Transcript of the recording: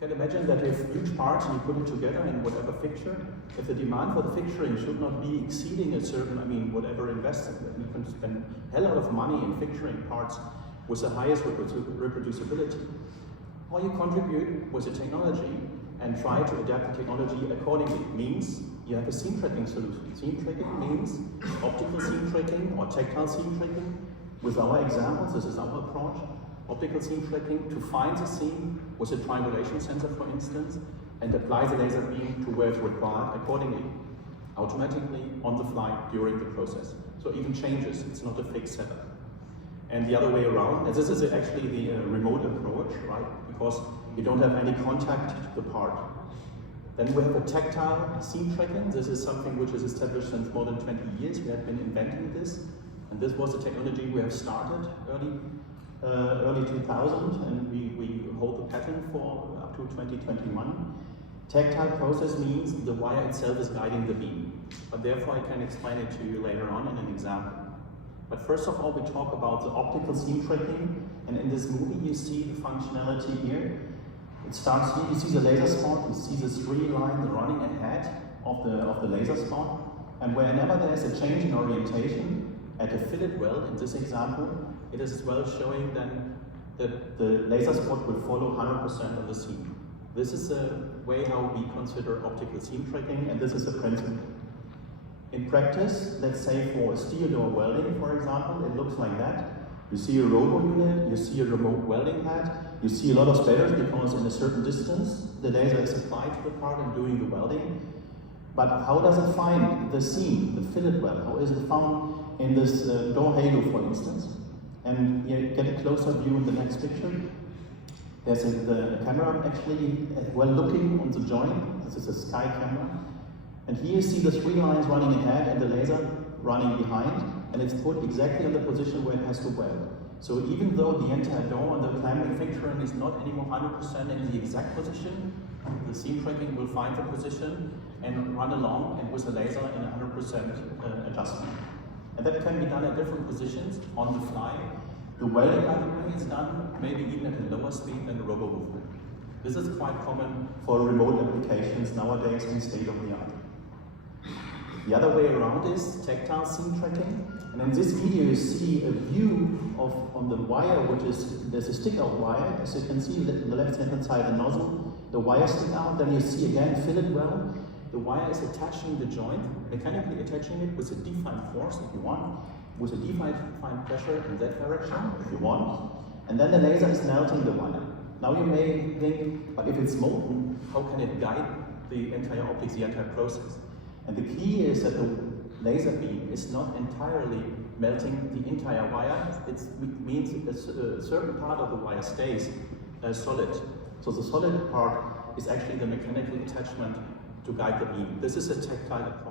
can imagine that if huge parts and you put it together in whatever fixture, if the demand for the fixturing should not be exceeding a certain, whatever investment, you can spend a hell lot of money in fixturing parts with the highest reproducibility. Or you contribute with the technology and try to adapt the technology accordingly. Means you have a seam tracking solution. Seam tracking means optical seam tracking or tactile seam tracking. With our examples, this is our approach. Optical seam tracking to find the seam with a triangulation sensor, for instance, and apply the laser beam to where it's required accordingly, automatically, on the fly, during the process. So it even changes, it's not a fixed setup. And the other way around, and this is actually the remote approach, right? Because you don't have any contact to the part. Then we have a tactile seam tracking. This is something which is established since more than 20 years. We have been inventing this, and this was the technology we have started early 2000, and we hold the patent for up to 2021. Tactile process means the wire itself is guiding the beam, but therefore I can explain it to you later on in an example. But first of all, we talk about the optical seam tracking, and in this movie you see the functionality here. It starts here, you see the laser spot, you see the 3 lines running ahead of the laser spot, and whenever there's a change in orientation at a fillet weld, in this example, it is as well showing then that the laser spot will follow 100% of the seam. This is a way how we consider optical seam tracking, and this is a principle. In practice, let's say for a steel door welding, for example, it looks like that. You see a robo unit, you see a remote welding head, you see a lot of splitters because in a certain distance, the laser is applied to the part and doing the welding. But how does it find the seam, the fillet weld? How is it found in this door halo, for instance? And you get a closer view in the next picture. There's the camera actually well looking on the joint. This is a sky camera. And here you see the 3 lines running ahead and the laser running behind, and it's put exactly in the position where it has to weld. So even though the entire door and the clamping fixturing is not anymore 100% in the exact position, the seam tracking will find the position and run along and with the laser in 100% adjustment. And that can be done at different positions on the fly. The welding, by the way, is done maybe even at a lower speed than the robo movement. This is quite common for remote applications nowadays in state of the art. The other way around is tactile seam tracking. And in this video you see a view of on the wire, which is, there's a stick out wire, as you can see on the left hand side the nozzle, the wire stick out, then you see again fillet weld. The wire is attaching the joint, mechanically attaching it with a defined force if you want, with a defined pressure in that direction if you want, and then the laser is melting the wire. Now you may think, but if it's molten, how can it guide the entire optics, the entire process? And the key is that the laser beam is not entirely melting the entire wire. It means a certain part of the wire stays solid. So the solid part is actually the mechanical attachment to guide the beam. This is a tactile approach.